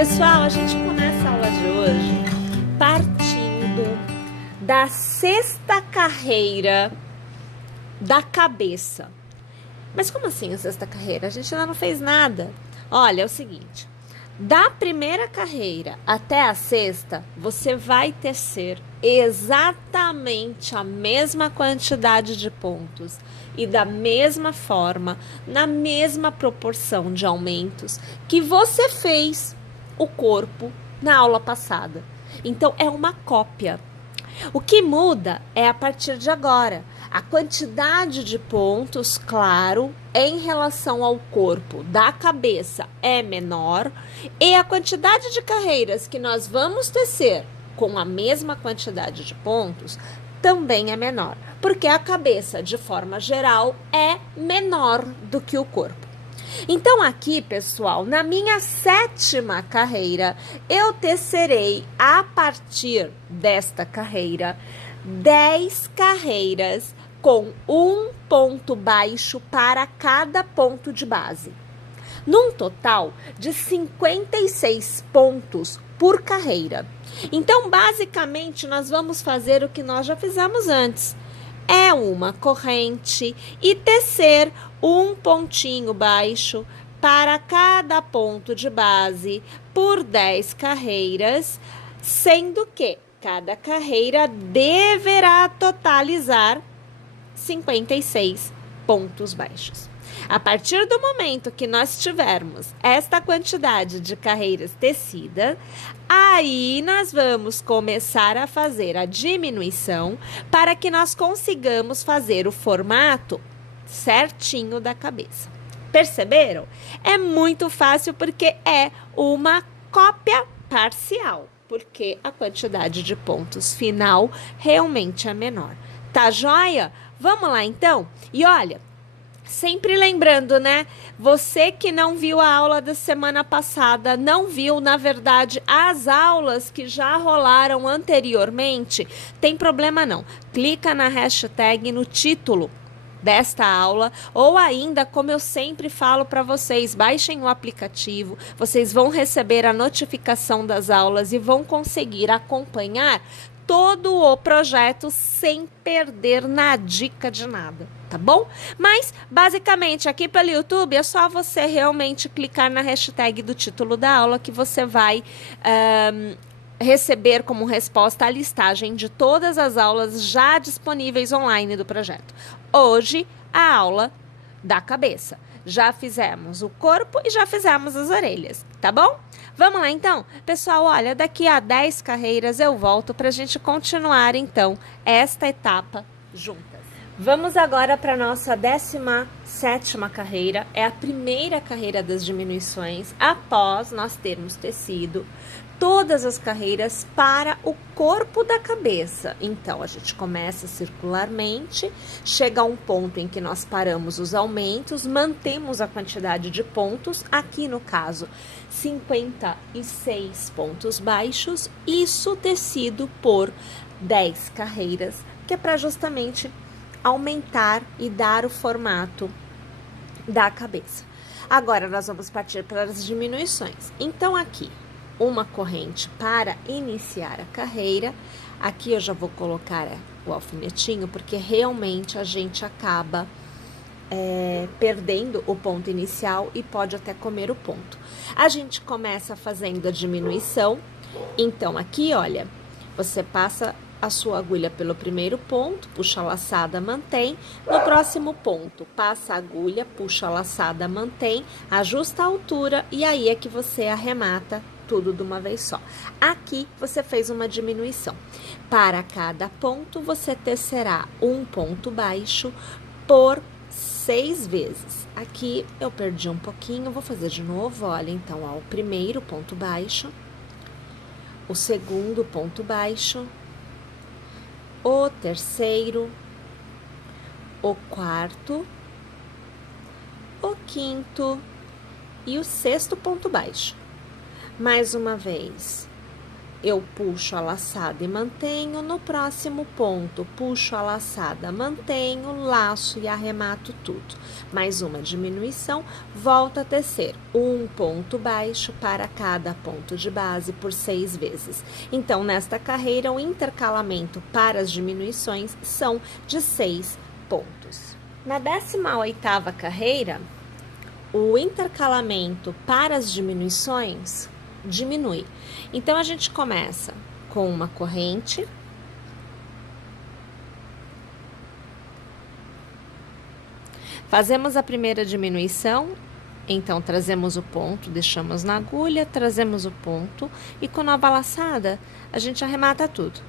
Pessoal, a gente começa a aula de hoje partindo da sexta carreira da cabeça. Mas como assim a sexta carreira? A gente ainda não fez nada. Olha, é o seguinte, da primeira carreira até a sexta, você vai tecer exatamente a mesma quantidade de pontos e da mesma forma, na mesma proporção de aumentos que você fez o corpo na aula passada. Então, é uma cópia. O que muda é a partir de agora. A quantidade de pontos, claro, em relação ao corpo da cabeça é menor e a quantidade de carreiras que nós vamos tecer com a mesma quantidade de pontos também é menor, porque a cabeça, de forma geral, é menor do que o corpo. Então aqui, pessoal, na minha sétima carreira, eu tecerei a partir desta carreira 10 carreiras com um ponto baixo para cada ponto de base, num total de 56 pontos por carreira. Então, basicamente, nós vamos fazer o que nós já fizemos antes. É uma corrente e tecer um pontinho baixo para cada ponto de base por 10 carreiras, sendo que cada carreira deverá totalizar 56 pontos baixos. A partir do momento que nós tivermos esta quantidade de carreiras tecidas, aí nós vamos começar a fazer a diminuição para que nós consigamos fazer o formato certinho da cabeça. Perceberam? É muito fácil porque é uma cópia parcial, porque a quantidade de pontos final realmente é menor. Tá joia? Vamos lá então? E olha, sempre lembrando, né? Você que não viu a aula da semana passada, não viu, na verdade, as aulas que já rolaram anteriormente, tem problema não. Clica na hashtag no título desta aula, ou ainda, como eu sempre falo para vocês, baixem o aplicativo, vocês vão receber a notificação das aulas e vão conseguir acompanhar todo o projeto sem perder na dica de nada, tá bom? Mas, basicamente, aqui pelo YouTube é só você realmente clicar na hashtag do título da aula que você vai receber como resposta a listagem de todas as aulas já disponíveis online do projeto. Hoje, a aula da cabeça. Já fizemos o corpo e já fizemos as orelhas, tá bom? Vamos lá, então? Pessoal, olha, daqui a 10 carreiras eu volto para a gente continuar, então, esta etapa juntas. Vamos agora para a nossa 17ª carreira. É a primeira carreira das diminuições após nós termos tecido todas as carreiras para o corpo da cabeça. Então, a gente começa circularmente, chega a um ponto em que nós paramos os aumentos, mantemos a quantidade de pontos, aqui no caso, 56 pontos baixos, isso tecido por 10 carreiras, que é para justamente aumentar e dar o formato da cabeça. Agora, nós vamos partir para as diminuições. Então, aqui, uma corrente para iniciar a carreira. Aqui eu já vou colocar o alfinetinho, porque realmente a gente acaba perdendo o ponto inicial e pode até comer o ponto. A gente começa fazendo a diminuição. Então, aqui, olha, você passa a sua agulha pelo primeiro ponto, puxa a laçada, mantém. No próximo ponto, passa a agulha, puxa a laçada, mantém, ajusta a altura e aí é que você arremata tudo de uma vez só. Aqui você fez uma diminuição. Para cada ponto, você tecerá um ponto baixo por 6 vezes. Aqui eu perdi um pouquinho, vou fazer de novo. Olha, então, ó, o primeiro ponto baixo, o segundo ponto baixo, o terceiro, o quarto, o quinto e o sexto ponto baixo. Mais uma vez, eu puxo a laçada e mantenho, no próximo ponto, puxo a laçada, mantenho, laço e arremato tudo. Mais uma diminuição, volto a tecer um ponto baixo para cada ponto de base por 6 vezes. Então, nesta carreira, o intercalamento para as diminuições são de 6 pontos. Na 18ª carreira, o intercalamento para as diminuições diminui. Então, a gente começa com uma corrente, fazemos a primeira diminuição, então trazemos o ponto, deixamos na agulha, trazemos o ponto e com nova laçada a gente arremata tudo.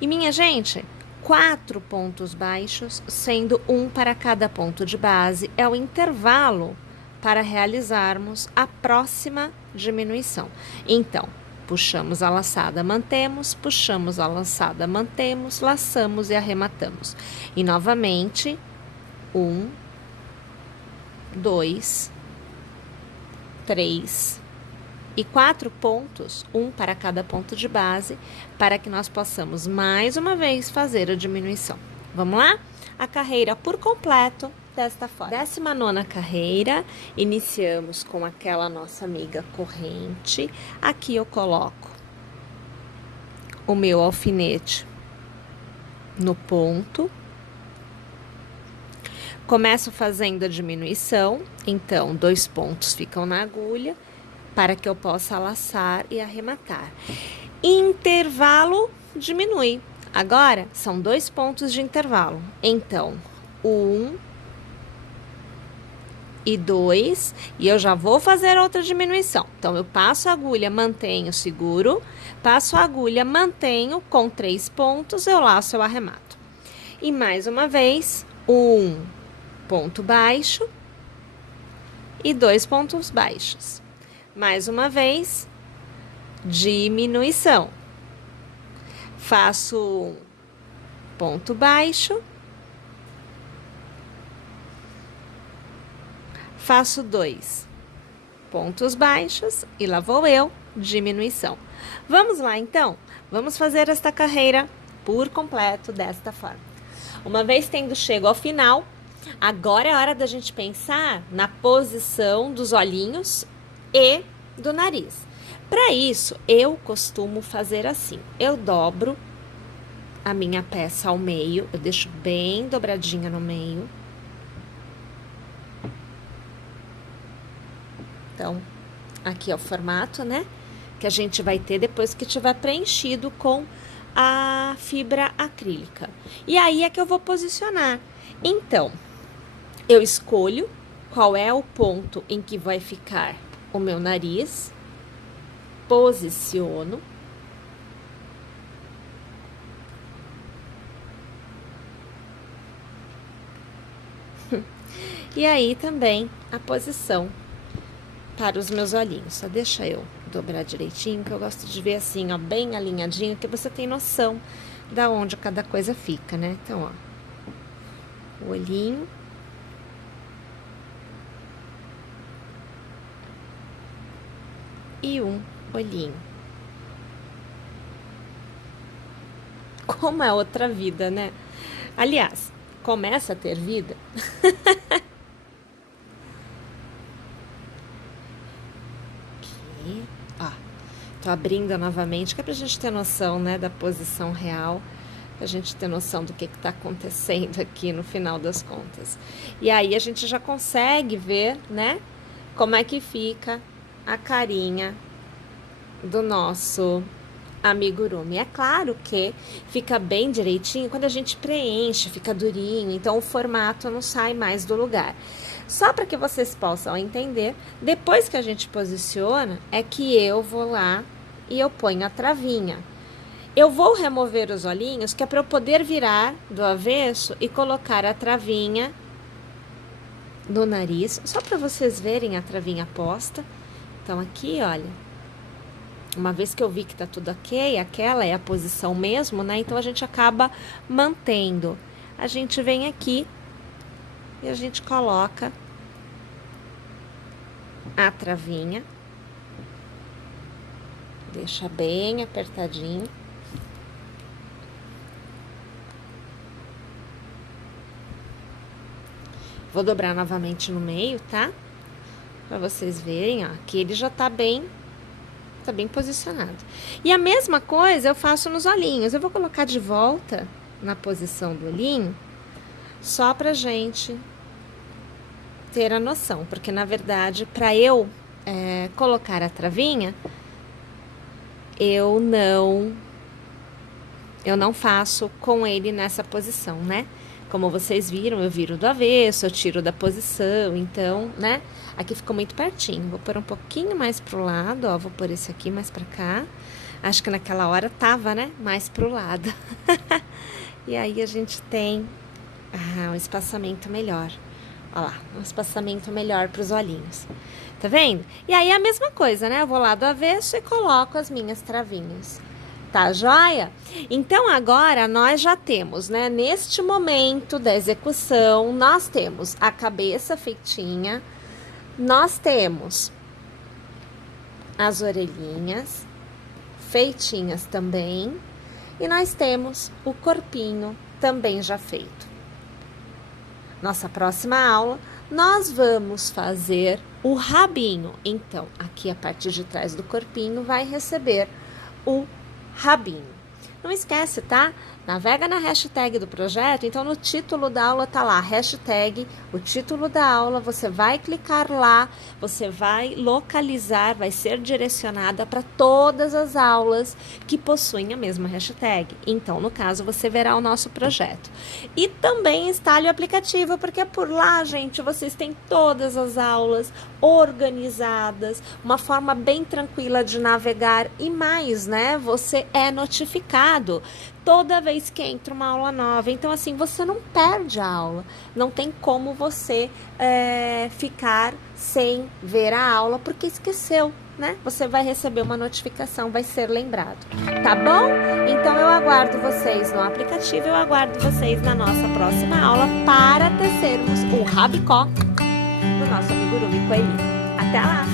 E minha gente, 4 pontos baixos, sendo um para cada ponto de base, é o intervalo para realizarmos a próxima diminuição. Então, puxamos a laçada, mantemos, puxamos a laçada, mantemos, laçamos e arrematamos. E novamente, 1, 2, 3 e 4 pontos, um para cada ponto de base, para que nós possamos mais uma vez fazer a diminuição. Vamos lá? A carreira por completo desta forma. 19ª carreira, iniciamos com aquela nossa amiga corrente. Aqui eu coloco o meu alfinete no ponto. Começo fazendo a diminuição, então 2 pontos ficam na agulha para que eu possa laçar e arrematar. Intervalo diminui. Agora são 2 pontos de intervalo. Então, 1 e 2, e eu já vou fazer outra diminuição. Então, eu passo a agulha, mantenho, seguro, passo a agulha, mantenho, com 3 pontos, eu laço, eu arremato. E mais uma vez, 1 ponto baixo e 2 pontos baixos. Mais uma vez, diminuição. Faço 1 ponto baixo, faço 2 pontos baixos e lá vou eu, diminuição. Vamos lá, então? Vamos fazer esta carreira por completo desta forma. Uma vez tendo chego ao final, agora é hora da gente pensar na posição dos olhinhos e do nariz. Para isso, eu costumo fazer assim. Eu dobro a minha peça ao meio, eu deixo bem dobradinha no meio. Então, aqui é o formato, né? Que a gente vai ter depois que tiver preenchido com a fibra acrílica. E aí é que eu vou posicionar. Então, eu escolho qual é o ponto em que vai ficar o meu nariz, posiciono. E aí também a posição para os meus olhinhos. Só deixa eu dobrar direitinho, que eu gosto de ver assim, ó, bem alinhadinho, que você tem noção da onde cada coisa fica, né? Então, ó, o olhinho. E um olhinho. Como é outra vida, né? Aliás, começa a ter vida. Aqui, ó. Tô abrindo novamente, que é pra gente ter noção, né, da posição real. Pra gente ter noção do que tá acontecendo aqui no final das contas. E aí a gente já consegue ver, né, como é que fica a carinha do nosso amigurumi. É claro que fica bem direitinho quando a gente preenche, fica durinho, então o formato não sai mais do lugar. Só para que vocês possam entender, depois que a gente posiciona, é que eu vou lá e eu ponho a travinha. Eu vou remover os olhinhos, que é para eu poder virar do avesso e colocar a travinha no nariz, só para vocês verem a travinha posta. Então, aqui, olha, uma vez que eu vi que tá tudo ok, aquela é a posição mesmo, né? Então, a gente acaba mantendo. A gente vem aqui e a gente coloca a travinha Deixa bem apertadinho. Vou dobrar novamente no meio, tá? Pra vocês verem, ó, que ele já tá bem posicionado. E a mesma coisa eu faço nos olhinhos. Eu vou colocar de volta na posição do olhinho, só pra gente ter a noção. Porque, na verdade, pra eu colocar a travinha, eu não faço com ele nessa posição, né? Como vocês viram, eu viro do avesso, eu tiro da posição, então, né? Aqui ficou muito pertinho. Vou pôr um pouquinho mais pro lado, ó. Vou pôr esse aqui mais pra cá. Acho que naquela hora tava, né? Mais pro lado. E aí a gente tem um espaçamento melhor. Ó lá, um espaçamento melhor pros olhinhos. Tá vendo? E aí a mesma coisa, né? Eu vou lá do avesso e coloco as minhas travinhas. Tá joia? Então, agora nós já temos, né? Neste momento da execução, nós temos a cabeça feitinha, nós temos as orelhinhas feitinhas também, e nós temos o corpinho também já feito. Nossa próxima aula, nós vamos fazer o rabinho. Então, aqui a parte de trás do corpinho vai receber o rabinho. Não esquece, tá? Navega na hashtag do projeto, então no título da aula tá lá, hashtag, o título da aula, você vai clicar lá, você vai localizar, vai ser direcionada para todas as aulas que possuem a mesma hashtag. Então, no caso, você verá o nosso projeto. E também instale o aplicativo, porque por lá, gente, vocês têm todas as aulas organizadas, uma forma bem tranquila de navegar e mais, né? Você é notificado toda vez que entra uma aula nova. Então, assim, você não perde a aula. Não tem como você ficar sem ver a aula porque esqueceu, né? Você vai receber uma notificação, vai ser lembrado. Tá bom? Então, eu aguardo vocês no aplicativo, eu aguardo vocês na nossa próxima aula para tecermos o rabicó do nosso amigurumi coelhinho. Até lá!